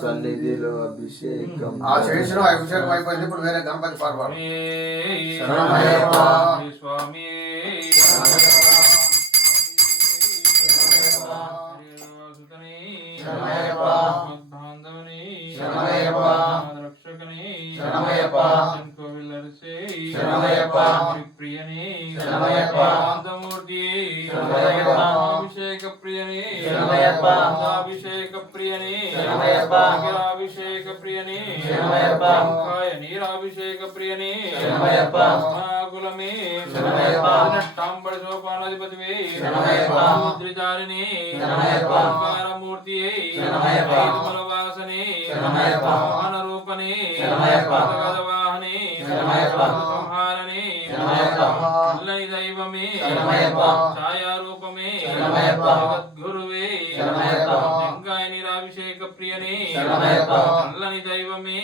సన్నిధిలో అభిషేకం. ఆ చేసిన అభిషేకం అయిపోయింది. ఇప్పుడు వేరే గణపతి పార్వాడు స్వామి ప్రియని అభిషేక ప్రియని అభిషేక ప్రియని అభిషేక ప్రియని నీరాభిషేక ప్రియని కులమే టాంబడి సోపానాధిపతివే ముద్రితారిణి మూర్తి వాసని రూపని వాహని సంహారణి నల్లని దైవమే ఛాయారూపమే జగద్గురువే గంగాయ నీరాభిషేక ప్రియనే నల్లని దైవమే